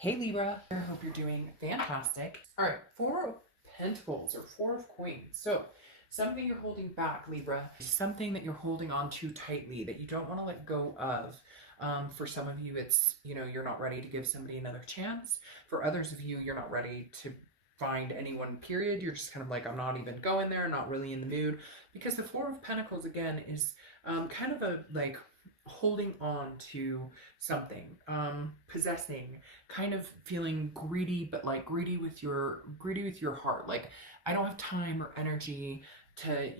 Hey Libra, I hope you're doing fantastic. All right, Four of Pentacles or Four of Coins. So something you're holding back, Libra, something that you're holding on to tightly that you don't want to let go of. For some of you, it's, you're not ready to give somebody another chance. For others of you, you're not ready to find anyone, period. You're just kind of like, I'm not even going there, not really in the mood. Because the Four of Pentacles, again, is kind of a like holding on to something, possessing, kind of feeling greedy, but like greedy with your heart. Like, I don't have time or energy to,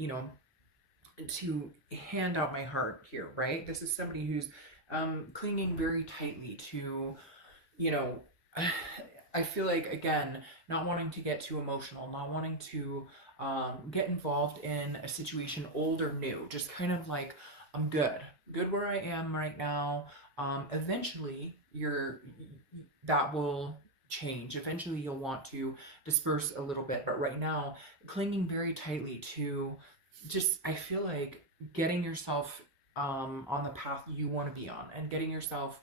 to hand out my heart here, right? This is somebody who's clinging very tightly to, you know, I feel like, again, not wanting to get too emotional, not wanting to get involved in a situation old or new, just kind of like, I'm good where I am right now. Eventually, that will change. Eventually, you'll want to disperse a little bit, but right now, clinging very tightly to just, I feel like getting yourself on the path you want to be on, and getting yourself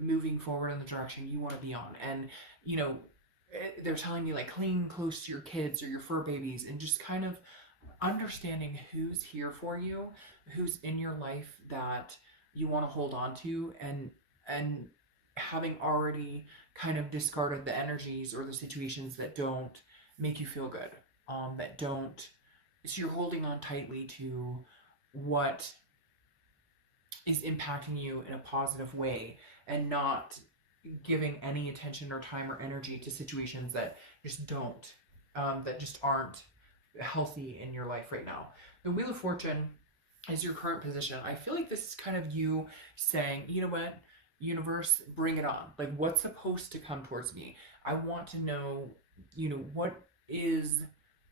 moving forward in the direction you want to be on. And, they're telling me like cling close to your kids or your fur babies, and just kind of understanding who's here for you, who's in your life that you want to hold on to, and having already kind of discarded the energies or the situations that don't make you feel good, that don't, so you're holding on tightly to what is impacting you in a positive way, and not giving any attention or time or energy to situations that just don't, that just aren't healthy in your life right now. The Wheel of Fortune is your current position. I feel like this is kind of you saying, you know what, universe, bring it on. Like, what's supposed to come towards me? I want to know, what is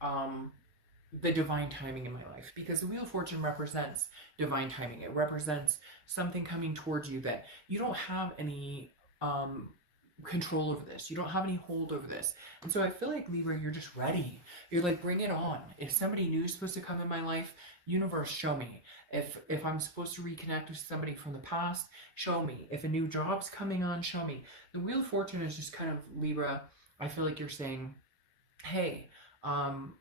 the divine timing in my life, because the Wheel of Fortune represents divine timing. It represents something coming towards you that you don't have any control over this. You don't have any hold over this. And so I feel like, Libra, you're just ready. You're like, bring it on. If somebody new is supposed to come in my life, universe, show me. If I'm supposed to reconnect with somebody from the past, show me. If a new job's coming on, show me. The Wheel of Fortune is just kind of, Libra, I feel like you're saying, hey, I'm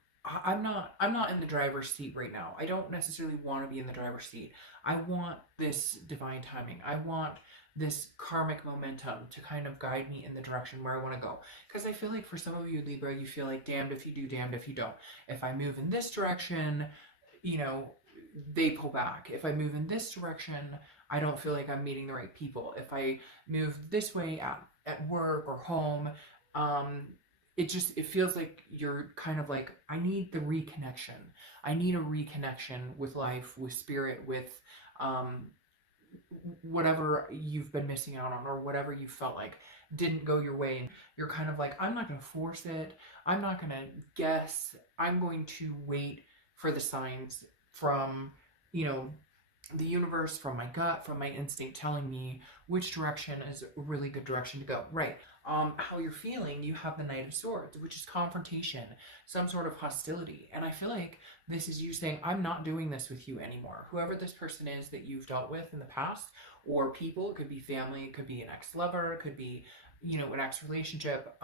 not in the driver's seat right now. I don't necessarily want to be in the driver's seat. I want this divine timing. I want this karmic momentum to kind of guide me in the direction where I want to go. Because I feel like for some of you, Libra, you feel like damned if you do, damned if you don't. If I move in this direction, they pull back. If I move in this direction, I don't feel like I'm meeting the right people. If I move this way at work or home, it feels like you're kind of like, I need the reconnection. I need a reconnection with life, with spirit, with whatever you've been missing out on, or whatever you felt like didn't go your way. And you're kind of like, I'm not going to force it. I'm not going to guess. I'm going to wait for the signs from, the universe, from my gut, from my instinct, telling me which direction is a really good direction to go. Right. How you're feeling, you have the Knight of Swords, which is confrontation, some sort of hostility. And I feel like this is you saying, I'm not doing this with you anymore. Whoever this person is that you've dealt with in the past, or people, it could be family, it could be an ex-lover, it could be, an ex-relationship.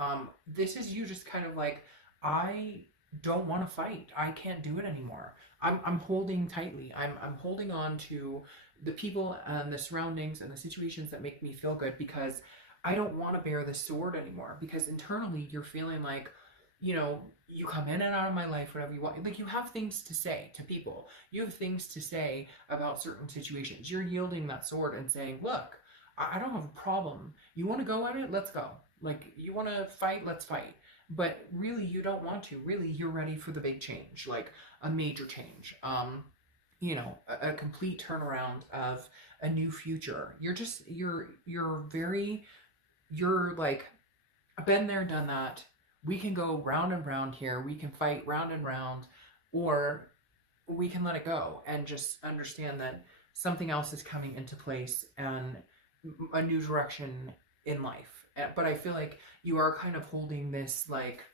This is you just kind of like, I don't want to fight. I can't do it anymore. I'm holding tightly. I'm holding on to the people and the surroundings and the situations that make me feel good, because I don't want to bear this sword anymore. Because internally you're feeling like, you come in and out of my life whenever you want. Like, you have things to say to people. You have things to say about certain situations. You're yielding that sword and saying, look, I don't have a problem. You want to go at it? Let's go. Like, you want to fight? Let's fight. But really, you don't want to. Really, you're ready for the big change, like a major change. A complete turnaround of a new future. You're like, been there, done that. We can go round and round here. We can fight round and round, or we can let it go and just understand that something else is coming into place, and a new direction in life. But I feel like you are kind of holding this, like,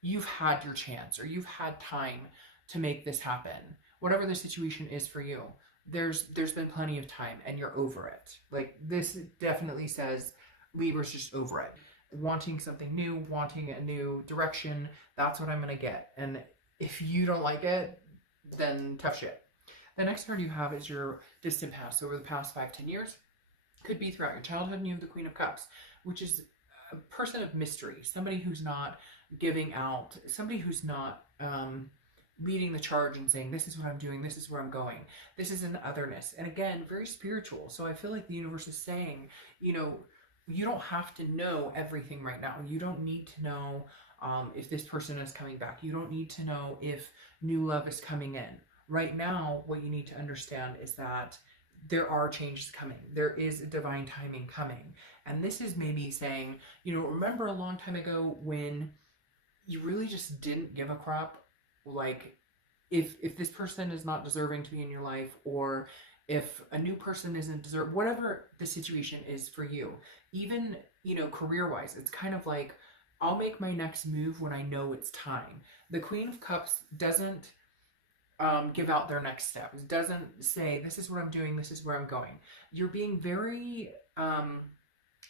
you've had your chance, or you've had time to make this happen. Whatever the situation is for you, there's been plenty of time and you're over it. Like, this definitely says Libra's just over it. Wanting something new, wanting a new direction, that's what I'm going to get. And if you don't like it, then tough shit. The next card you have is your distant past. So over the past 5-10 years, could be throughout your childhood, and you have the Queen of Cups, which is a person of mystery, somebody who's not giving out, somebody who's not leading the charge and saying, this is what I'm doing, this is where I'm going, this is an otherness. And again, very spiritual. So I feel like the universe is saying, you know, you don't have to know everything right now. You don't need to know if this person is coming back. You don't need to know if new love is coming in. Right now, what you need to understand is that there are changes coming. There is a divine timing coming. And this is maybe saying, you know, remember a long time ago when you really just didn't give a crap, like if this person is not deserving to be in your life, or if a new person isn't deserved, whatever the situation is for you, even, you know, career-wise, it's kind of like, I'll make my next move when I know it's time. The Queen of Cups doesn't give out their next steps, doesn't say, this is what I'm doing, this is where I'm going. You're being very,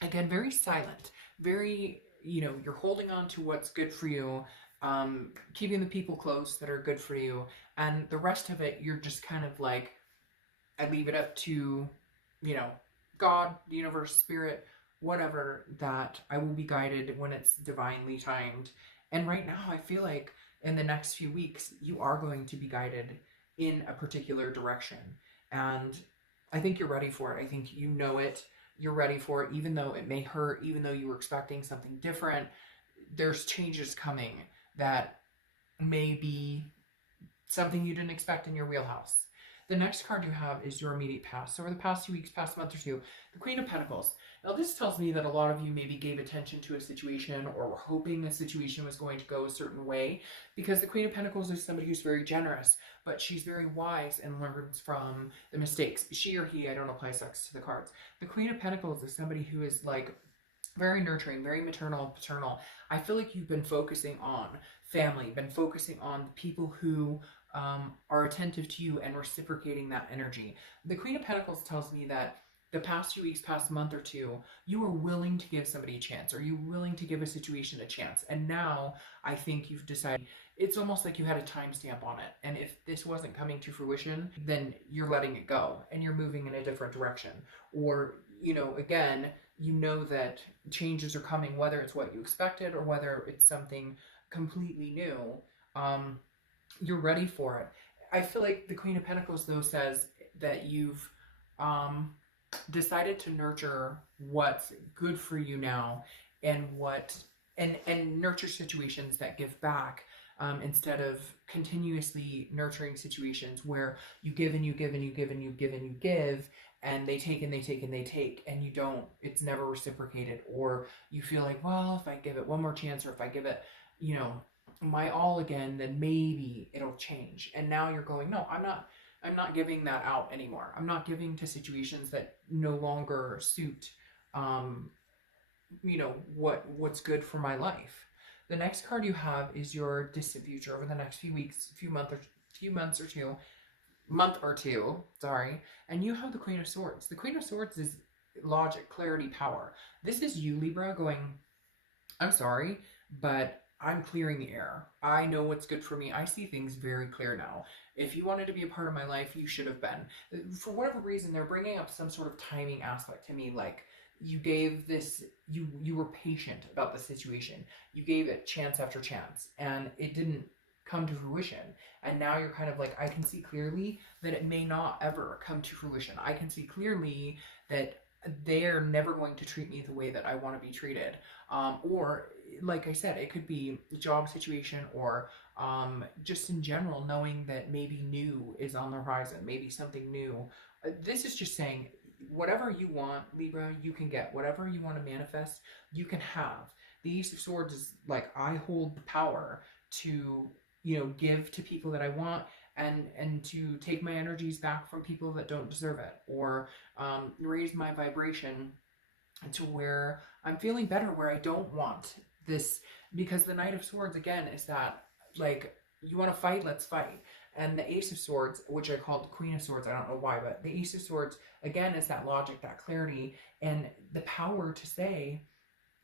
again, very silent, very, you know, you're holding on to what's good for you, keeping the people close that are good for you, and the rest of it, you're just kind of like, I leave it up to, you know, God, the universe, spirit, whatever, that I will be guided when it's divinely timed. And right now, I feel like in the next few weeks, you are going to be guided in a particular direction. And I think you're ready for it. I think you know it. You're ready for it, even though it may hurt, even though you were expecting something different. There's changes coming that may be something you didn't expect in your wheelhouse. The next card you have is your immediate past. So over the past few weeks, past month or two, the Queen of Pentacles. Now this tells me that a lot of you maybe gave attention to a situation or were hoping a situation was going to go a certain way, because the Queen of Pentacles is somebody who's very generous, but she's very wise and learns from the mistakes. She or he, I don't apply sex to the cards. The Queen of Pentacles is somebody who is like very nurturing, very maternal, paternal. I feel like you've been focusing on family, been focusing on people who are attentive to you and reciprocating that energy. The Queen of Pentacles tells me that the past few weeks, past month or two, you were willing to give somebody a chance, or you're willing to give a situation a chance. And now I think you've decided, it's almost like you had a timestamp on it. And if this wasn't coming to fruition, then you're letting it go and you're moving in a different direction. Or, you know, again, you know that changes are coming, whether it's what you expected or whether it's something completely new. You're ready for it. I feel like the Queen of Pentacles, though, says that you've decided to nurture what's good for you now, and and nurture situations that give back, instead of continuously nurturing situations where you give and you give and you give and you give and you give, and they take and they take and they take, and you don't, it's never reciprocated. Or you feel like, well, if I give it one more chance, or if I give it, you know, my all again, then maybe it'll change. And now you're going, no, I'm not giving that out anymore. I'm not giving to situations that no longer suit, you know, what's good for my life. The next card you have is your distant future over the next few weeks, month or two, sorry. And you have the Queen of Swords. The Queen of Swords is logic, clarity, power. This is you, Libra, going, I'm sorry, but I'm clearing the air. I know what's good for me. I see things very clear now. If you wanted to be a part of my life, you should have been. For whatever reason, they're bringing up some sort of timing aspect to me, like you gave this, you were patient about the situation. You gave it chance after chance, and it didn't come to fruition. And now you're kind of like, I can see clearly that it may not ever come to fruition. I can see clearly that they're never going to treat me the way that I want to be treated. Or like I said, it could be a job situation, or just in general, knowing that maybe new is on the horizon, maybe something new. This is just saying, whatever you want, Libra, you can get. Whatever you want to manifest, you can have. The Ace of Swords is like, I hold the power to, you know, give to people that I want, and to take my energies back from people that don't deserve it, or raise my vibration to where I'm feeling better, where I don't want this. Because the Knight of Swords, again, is that, like, you want to fight, let's fight. And the Ace of Swords, which I call the Queen of Swords, I don't know why, but the Ace of Swords, again, is that logic, that clarity, and the power to say,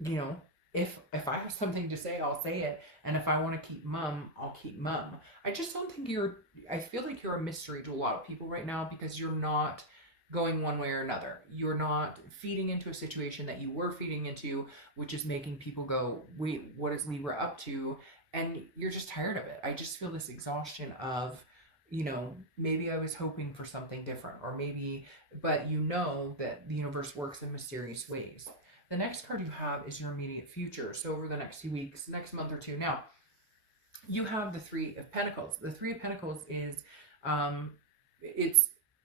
you know, if I have something to say, I'll say it. And if I want to keep mum, I'll keep mum. I just don't think I feel like you're a mystery to a lot of people right now because you're not going one way or another. You're not feeding into a situation that you were feeding into, which is making people go, wait, what is Libra up to? And you're just tired of it. I just feel this exhaustion of, you know, maybe I was hoping for something different, or maybe, but you know that the universe works in mysterious ways. The next card you have is your immediate future. So over the next few weeks, next month or two. Now, you have the Three of Pentacles. The Three of Pentacles is,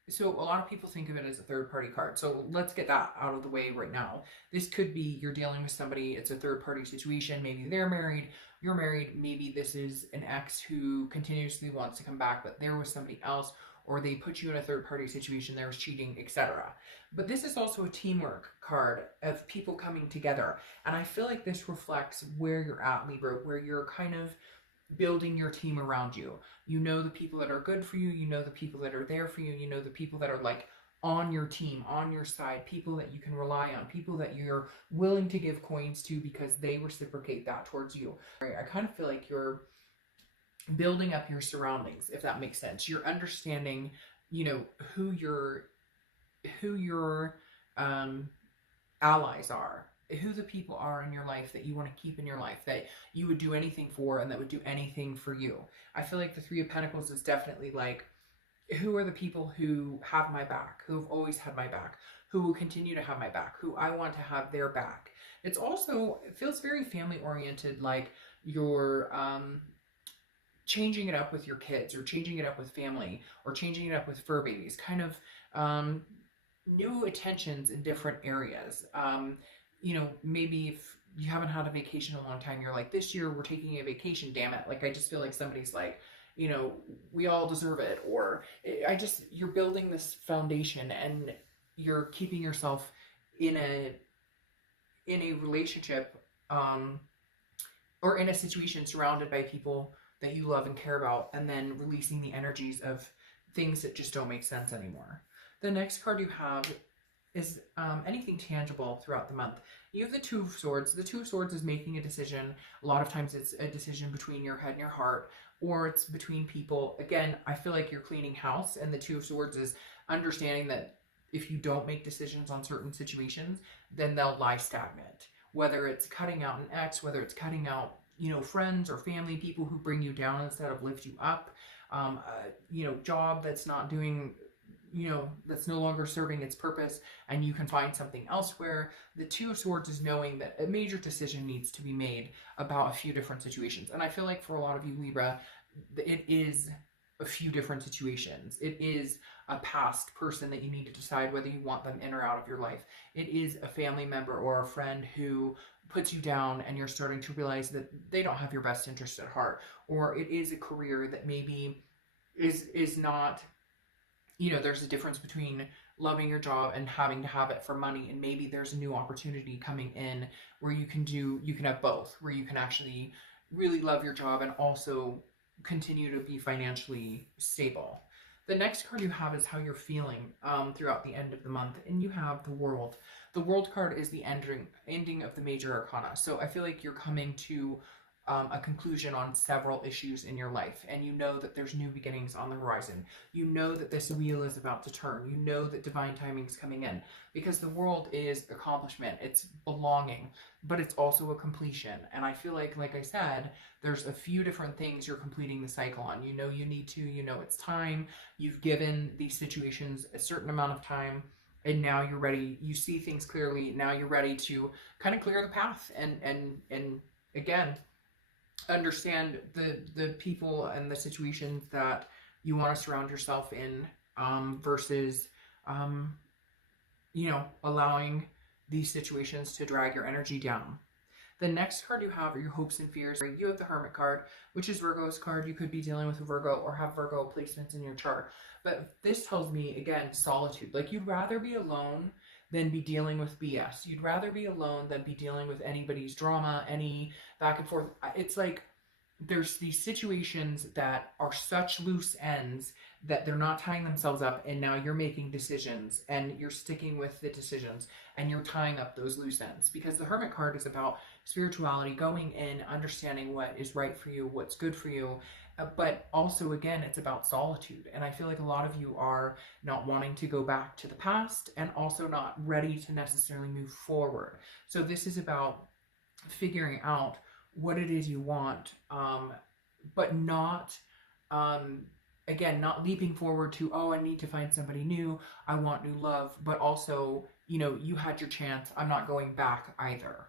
so a lot of people think of it as a third party card. So let's get that out of the way right now. This could be you're dealing with somebody, it's a third party situation. Maybe they're married, you're married. Maybe this is an ex who continuously wants to come back, but there was somebody else, or they put you in a third party situation, there was cheating, etc. But this is also a teamwork card of people coming together. And I feel like this reflects where you're at, Libra, where you're kind of building your team around you. You know the people that are good for you, you know the people that are there for you, you know the people that are like on your team, on your side, people that you can rely on, people that you're willing to give coins to because they reciprocate that towards you. I kind of feel like you're building up your surroundings, if that makes sense. You're understanding, you know, who your allies are, who the people are in your life that you want to keep in your life, that you would do anything for and that would do anything for you. I feel like the Three of Pentacles is definitely like, who are the people who have my back, who have always had my back, who will continue to have my back, who I want to have their back. It's also, it feels very family oriented, like you're changing it up with your kids, or changing it up with family, or changing it up with fur babies, kind of new attentions in different areas. You know, maybe if you haven't had a vacation in a long time, you're like, this year we're taking a vacation, damn it. Like, I just feel like somebody's like, you know, we all deserve it. Or you're building this foundation and you're keeping yourself in a relationship, or in a situation surrounded by people that you love and care about, and then releasing the energies of things that just don't make sense anymore. The next card you have is anything tangible throughout the month. You have the Two of Swords. The Two of Swords is making a decision. A lot of times it's a decision between your head and your heart, or it's between people. Again, I feel like you're cleaning house, and the Two of Swords is understanding that if you don't make decisions on certain situations, then they'll lie stagnant. Whether it's cutting out an ex, whether it's cutting out, you know, friends or family, people who bring you down instead of lift you up, you know, job that's not doing, you know, that's no longer serving its purpose, and you can find something elsewhere. The Two of Swords is knowing that a major decision needs to be made about a few different situations. And I feel like for a lot of you, Libra, it is a few different situations. It is a past person that you need to decide whether you want them in or out of your life. It is a family member or a friend who puts you down and you're starting to realize that they don't have your best interest at heart. Or it is a career that maybe is not, you know, there's a difference between loving your job and having to have it for money, and maybe there's a new opportunity coming in where you can have both, where you can actually really love your job and also continue to be financially stable. The next card you have is how you're feeling throughout the end of the month, and you have the World. The World card is the ending of the major arcana. So I feel like you're coming to a conclusion on several issues in your life, and you know that there's new beginnings on the horizon. You know that this wheel is about to turn. You know that divine timing is coming in, because the World is accomplishment, it's belonging, but it's also a completion. And I feel like I said, there's a few different things you're completing the cycle on. You know you need to, you know it's time. You've given these situations a certain amount of time, and now you're ready. You see things clearly. Now you're ready to kind of clear the path and again, understand the people and the situations that you want to surround yourself in, versus you know, allowing these situations to drag your energy down. The next card you have are your hopes and fears. You have the Hermit card, which is Virgo's card. You could be dealing with a Virgo or have Virgo placements in your chart. But this tells me, again, solitude. Like, you'd rather be alone than be dealing with BS. You'd rather be alone than be dealing with anybody's drama, any back and forth. It's like there's these situations that are such loose ends that they're not tying themselves up, and now you're making decisions and you're sticking with the decisions and you're tying up those loose ends, because the Hermit card is about spirituality, going in, understanding what is right for you, what's good for you, but also again it's about solitude. And I feel like a lot of you are not wanting to go back to the past and also not ready to necessarily move forward. So this is about figuring out what it is you want, but not again, not leaping forward to, oh, I need to find somebody new, I want new love, but also, you know, you had your chance, I'm not going back either.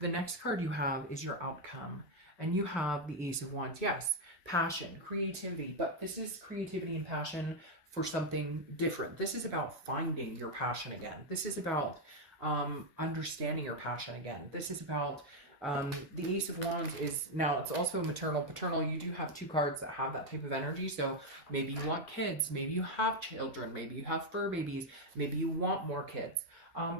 The next card you have is your outcome, and you have the Ace of Wands. Yes, passion, creativity, but this is creativity and passion for something different. This is about finding your passion again. This is about understanding your passion again. This is about the Ace of Wands is, now it's also maternal, paternal. You do have two cards that have that type of energy. So maybe you want kids, maybe you have children, maybe you have fur babies, maybe you want more kids.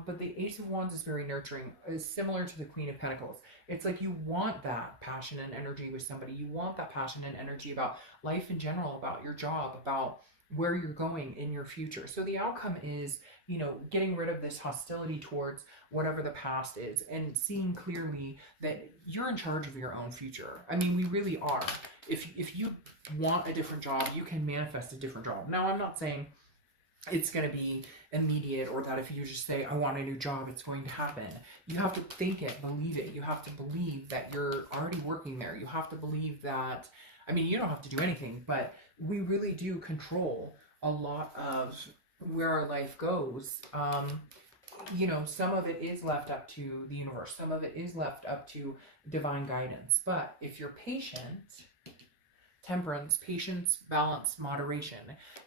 But the Ace of Wands is very nurturing, is similar to the Queen of Pentacles. It's like you want that passion and energy with somebody. You want that passion and energy about life in general, about your job, about where you're going in your future. So the outcome is, you know, getting rid of this hostility towards whatever the past is and seeing clearly that you're in charge of your own future. I mean, we really are. If you want a different job, you can manifest a different job. Now, I'm not saying it's going to be immediate, or that if you just say, I want a new job, it's going to happen. You have to think it, believe it. You have to believe that you're already working there. You have to believe that, I mean, you don't have to do anything, but we really do control a lot of where our life goes. You know, some of it is left up to the universe. Some of it is left up to divine guidance. But if you're patient, temperance, patience, balance, moderation.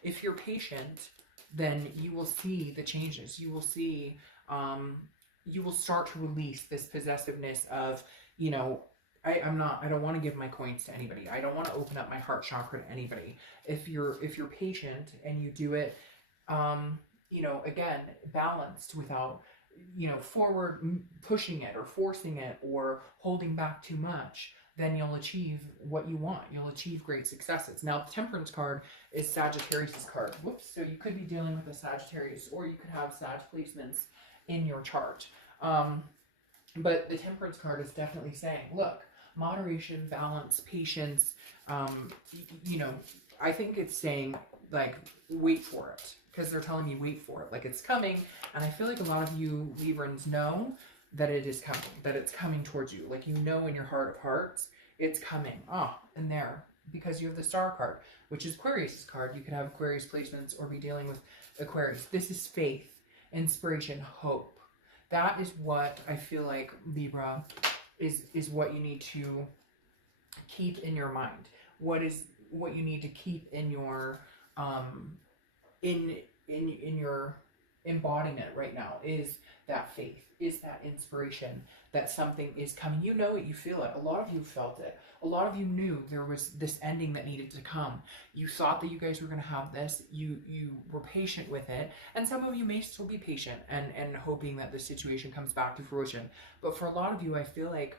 If you're patient, then you will see the changes. You will see, you will start to release this possessiveness of, you know, I don't want to give my coins to anybody. I don't want to open up my heart chakra to anybody. If you're patient and you do it, you know, again, balanced without, you know, forward pushing it or forcing it or holding back too much, then you'll achieve what you want. You'll achieve great successes. Now, the Temperance card is Sagittarius' card. Whoops. So you could be dealing with a Sagittarius, or you could have Sag placements in your chart. But the Temperance card is definitely saying, look, moderation, balance, patience, you know, I think it's saying, like, wait for it, because they're telling me wait for it, like it's coming. And I feel like a lot of you Librans know that it is coming, that it's coming towards you. Like, you know, in your heart of hearts, it's coming. And there, because you have the Star card, which is Aquarius' card. You could have Aquarius placements or be dealing with Aquarius. This is faith, inspiration, hope. That is what I feel like, Libra, is what you need to keep in your mind. What you need to keep in your in your embodiment right now is that faith, is that inspiration, that something is coming. You know it, you feel it. A lot of you felt it. A lot of you knew there was this ending that needed to come. You thought that you guys were going to have this. You were patient with it. And some of you may still be patient and hoping that the situation comes back to fruition. But for a lot of you, I feel like,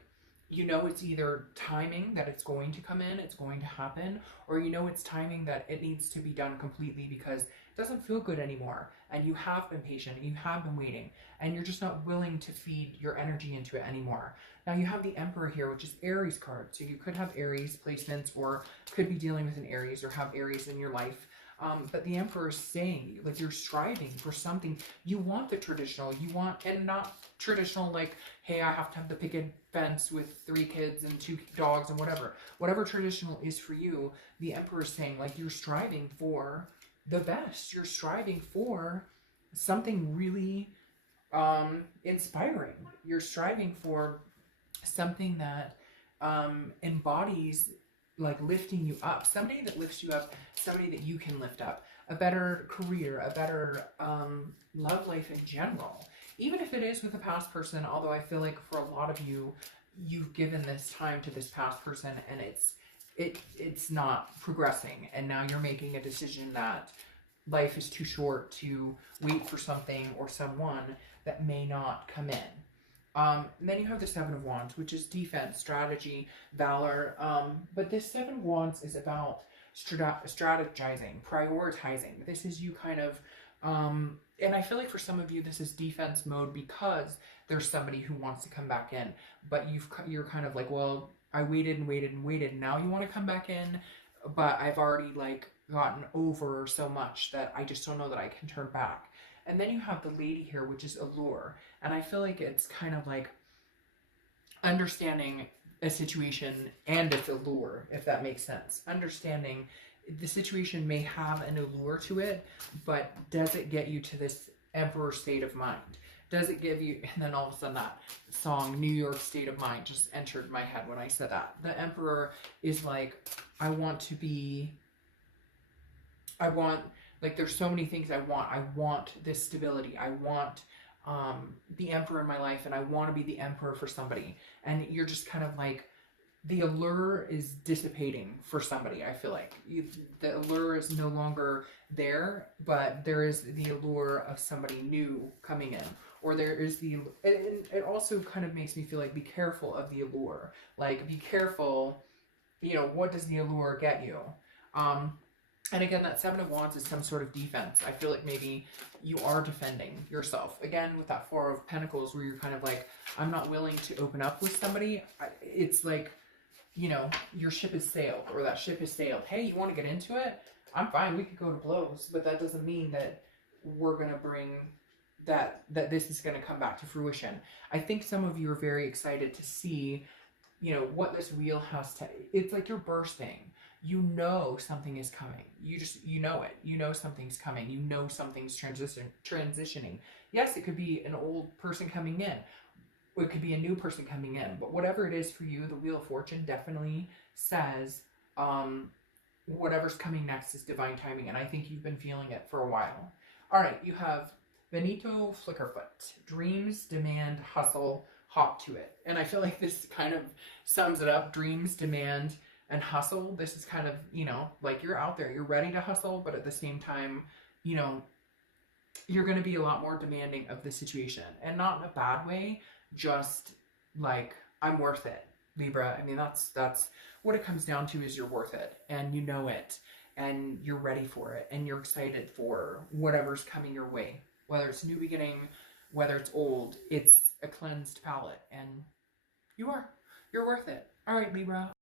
you know, it's either timing that it's going to come in, it's going to happen, or you know it's timing that it needs to be done completely because it doesn't feel good anymore. And you have been patient, and you have been waiting, and you're just not willing to feed your energy into it anymore. Now you have the Emperor here, which is Aries card. So you could have Aries placements, or could be dealing with an Aries, or have Aries in your life. But the Emperor is saying, like, you're striving for something. You want the traditional. You want, and not traditional like, hey, I have to have the picket fence with 3 kids and 2 dogs and whatever. Whatever traditional is for you, the Emperor is saying, like, you're striving for the best. You're striving for something really inspiring. You're striving for something that embodies, like, lifting you up, somebody that lifts you up, somebody that you can lift up, a better career, a better love life in general, even if it is with a past person. Although I feel like for a lot of you, you've given this time to this past person and it's not progressing, and now you're making a decision that life is too short to wait for something or someone that may not come in. And then you have the Seven of Wands, which is defense, strategy, valor. But this Seven of Wands is about strategizing, prioritizing. This is you kind of, and I feel like for some of you, this is defense mode because there's somebody who wants to come back in, but you're kind of like, well, I waited and waited and waited. And now you want to come back in, but I've already like gotten over so much that I just don't know that I can turn back. And then you have the Lady here, which is allure. And I feel like it's kind of like understanding a situation and its allure, if that makes sense. Understanding the situation may have an allure to it, but does it get you to this Emperor state of mind? Does it give you, and then all of a sudden that song, New York State of Mind, just entered my head when I said that. The Emperor is like, I want, like there's so many things I want. I want this stability. I want the Emperor in my life, and I want to be the Emperor for somebody. And you're just kind of like, the allure is dissipating for somebody. I feel like the allure is no longer there, but there is the allure of somebody new coming in, or there is and it also kind of makes me feel like, be careful of the allure. Like, be careful, you know, what does the allure get you? And again, that Seven of Wands is some sort of defense. I feel like maybe you are defending yourself. Again, with that Four of Pentacles, where you're kind of like, I'm not willing to open up with somebody. It's like, you know, your ship has sailed, or that ship has sailed. Hey, you want to get into it? I'm fine. We could go to blows, but that doesn't mean that we're going to bring that this is going to come back to fruition. I think some of you are very excited to see, you know, what this wheel has to, it's like you're bursting. You know something is coming. You know it. You know something's coming. You know something's transitioning. Yes, it could be an old person coming in. It could be a new person coming in. But whatever it is for you, the Wheel of Fortune definitely says whatever's coming next is divine timing. And I think you've been feeling it for a while. All right, you have Benito Flickerfoot. Dreams, demand, hustle, hop to it. And I feel like this kind of sums it up. Dreams, demand, and hustle. This is kind of, you know, like you're out there, you're ready to hustle, but at the same time, you know, you're going to be a lot more demanding of the situation, and not in a bad way, just like, I'm worth it, Libra. I mean, that's what it comes down to, is you're worth it, and you know it, and you're ready for it, and you're excited for whatever's coming your way, whether it's new beginning, whether it's old. It's a cleansed palette, and you're worth it. All right, Libra,